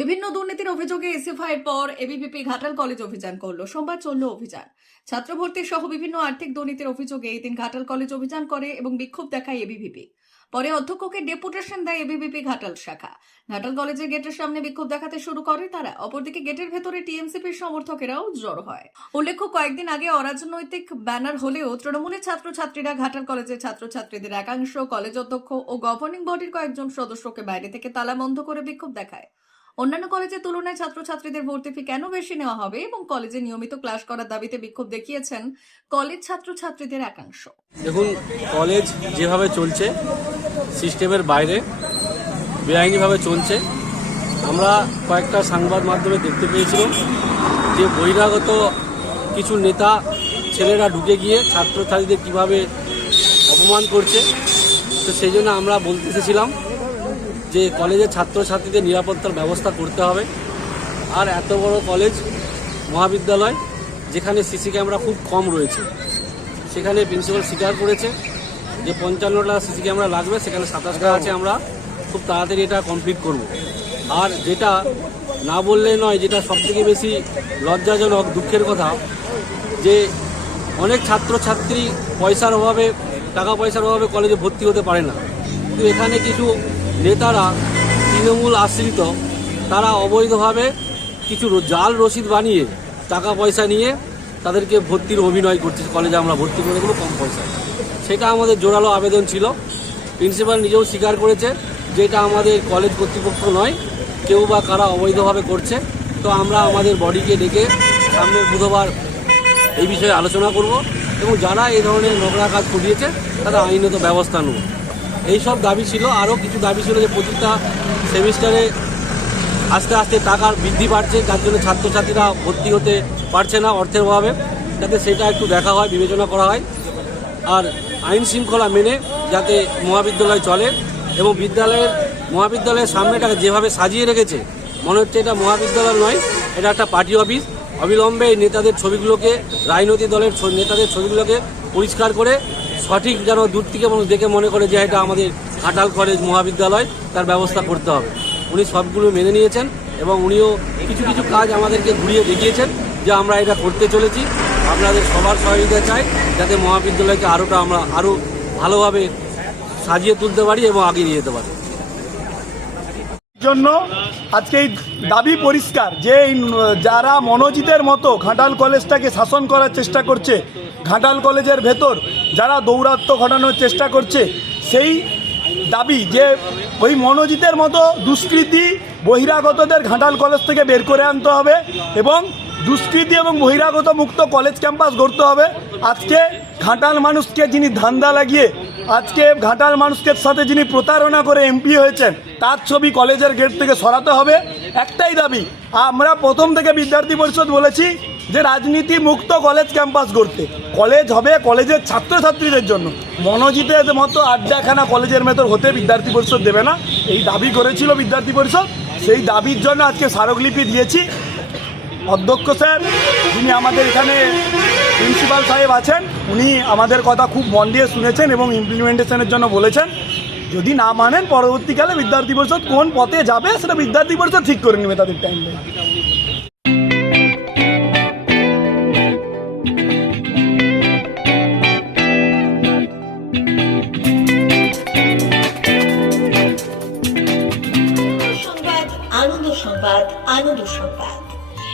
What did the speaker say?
বিভিন্ন দুর্নীতির অভিযোগে এসএফআইয়ের পর এবিভিপি ঘাটাল কলেজ অভিযান করল। সোমবার চলল অভিযান। ছাত্র ভর্তি সহ বিভিন্ন আর্থিক দুর্নীতির অভিযোগে এই দিন ঘাটাল কলেজ অভিযান করে এবং বিক্ষোভ দেখায় এবিভিপি। পরে অধ্যক্ষকে ডেপুটেশন দেয় এবিভিপি ঘাটাল শাখা। ঘাটাল কলেজের গেটের সামনে বিক্ষোভ দেখাতে শুরু করে তারা। অপরদিকে গেটের ভেতরে টিএমসিপির সমর্থকেরাও জড়ো হয়। উল্লেখ্য, কয়েকদিন আগে অরাজনৈতিক ব্যানার হলেও তৃণমূলের ছাত্রছাত্রীরা ঘাটাল কলেজের ছাত্রছাত্রীদের একাংশ, কলেজ অধ্যক্ষ ও গভর্নিং বডির কয়েকজন সদস্যকে বাইরে থেকে তালা বন্ধ করে বিক্ষোভ দেখায়। অন্যান্য কলেজের তুলনায় ছাত্রছাত্রীদের ভর্তি ফি কেন বেশি নেওয়া হবে এবং কলেজে নিয়মিত ক্লাস করার দাবিতে বিক্ষোভ দেখিয়েছেন কলেজ ছাত্রছাত্রীদের একাংশ। দেখুন কলেজ যেভাবে চলছে সিস্টেমের বাইরে, বেআইনিভাবে চলছে, আমরা কয়েকটা সংবাদ মাধ্যমে দেখতে পেয়েছিলাম যে বহিরাগত কিছু নেতা, ছেলেরা ঢুকে গিয়ে ছাত্রছাত্রীদের কীভাবে অপমান করছে, তো সেই জন্য আমরা বলতে এসেছিলাম যে কলেজের ছাত্রছাত্রীদের নিরাপত্তার ব্যবস্থা করতে হবে। আর এত বড় কলেজ, মহাবিদ্যালয়, যেখানে সিসি ক্যামেরা খুব কম রয়েছে। সেখানে প্রিন্সিপাল স্বীকার করেছে যে পঞ্চান্নটা সিসি ক্যামেরা লাগবে, সেখানে সাতাশটা আছে, আমরা খুব তাড়াতাড়ি এটা কমপ্লিট করব। আর যেটা না বললে নয়, যেটা সবথেকে বেশি লজ্জাজনক, দুঃখের কথা, যে অনেক ছাত্রছাত্রী পয়সার অভাবে, টাকা পয়সার অভাবে কলেজে ভর্তি হতে পারে না। কিন্তু এখানে কিছু নেতারা তৃণমূল আশ্রিত, তারা অবৈধভাবে কিছু জাল রসিদ বানিয়ে টাকা পয়সা নিয়ে তাদেরকে ভর্তির অভিনয় করছে কলেজে আমরা ভর্তি করে দেবো কম পয়সায়। সেটা আমাদের জোরালো আবেদন ছিল। প্রিন্সিপাল নিজেও স্বীকার করেছে যে এটা আমাদের কলেজ কর্তৃপক্ষ নয়, কেউ বা কারা অবৈধভাবে করছে। তো আমরা আমাদের বডিকে ডেকে সামনের বুধবার এই বিষয়ে আলোচনা করব এবং যারা এই ধরনের নোংরা কাজ করিয়েছে তারা আইনত ব্যবস্থা নেব। এইসব দাবি ছিল, আরও কিছু দাবি ছিল যে প্রতিটা সেমিস্টারে আস্তে আস্তে টাকার বৃদ্ধি বাড়ছে, যার জন্য ছাত্রছাত্রীরা ভর্তি হতে পারছে না অর্থের অভাবে। যাতে সেটা একটু দেখা হয়, বিবেচনা করা হয়। আর আইন শৃঙ্খলা মেনে যাতে মহাবিদ্যালয় চলে এবং বিদ্যালয়ের, মহাবিদ্যালয়ের সামনেটাকে যেভাবে সাজিয়ে রেখেছে, মনে হচ্ছে এটা মহাবিদ্যালয় নয়, এটা একটা পার্টি অফিস। অবিলম্বে এই নেতাদের ছবিগুলোকে, রাজনৈতিক দলের নেতাদের ছবিগুলোকে পরিষ্কার করে সঠিক যেন দূর থেকে মানুষ দেখে মনে করে যে এটা আমাদের খাটাল কলেজ মহাবিদ্যালয়, তার ব্যবস্থা করতে হবে। উনি সবগুলো মেনে নিয়েছেন এবং উনিও কিছু কিছু কাজ আমাদেরকে ঘুরিয়ে দেখিয়েছেন যে আমরা এটা করতে চলেছি। আপনাদের সবার সহযোগিতা চাই, যাতে মহাবিদ্যালয়কে আরোটা আমরা আরও ভালোভাবে সাজিয়ে তুলতে পারি এবং আগিয়ে নিয়ে যেতে পারি। জন্য আজকে এই দাবি পরিষ্কার যে যারা মনোজিতের মতো ঘাটাল কলেজটাকে শাসন করার চেষ্টা করছে, ঘাটাল কলেজের ভেতর যারা দৌরাত্ম্য ঘটানোর চেষ্টা করছে, সেই দাবি যে ওই মনোজিতের মতো দুষ্কৃতি বহিরাগতদের ঘাটাল কলেজ থেকে বের করে আনতে হবে এবং দুষ্কৃতি এবং বহিরাগত মুক্ত কলেজ ক্যাম্পাস গড়তে হবে। আজকে ঘাটাল মানুষকে যিনি ধান্দা লাগিয়ে আজকে ঘাটাল মানুষকে সাথে যিনি প্রতারণা করে এমপি হয়েছেন, তার ছবি কলেজের গেট থেকে সরাতে হবে। একটাই দাবি, আমরা প্রথম থেকে বিদ্যার্থী পরিষদ বলেছি যে রাজনীতি মুক্ত কলেজ ক্যাম্পাস গড়তে। কলেজ হবে কলেজের ছাত্রছাত্রীদের জন্য। মনোজিতের মতো আড্ডাখানা কলেজের ভেতর হতে বিদ্যার্থী পরিষদ দেবে না। এই দাবি করেছিল বিদ্যার্থী পরিষদ। সেই দাবির জন্য আজকে স্মারকলিপি দিয়েছি। অধ্যক্ষ স্যার, যিনি আমাদের এখানে প্রিন্সিপাল সাহেব আছেন, উনি আমাদের কথা খুব মন দিয়ে শুনেছেন এবং ইমপ্লিমেন্টেশনের জন্য বলেছেন। যদি না মানেন, পরবর্তীকালে বিদ্যার্থী পরিষদ কোন পথে যাবে, সেটা বিদ্যার্থী পরিষদ ঠিক করে নেবে তাদের টাইম আনন্দ সংবাদ আনন্দ সংবাদ।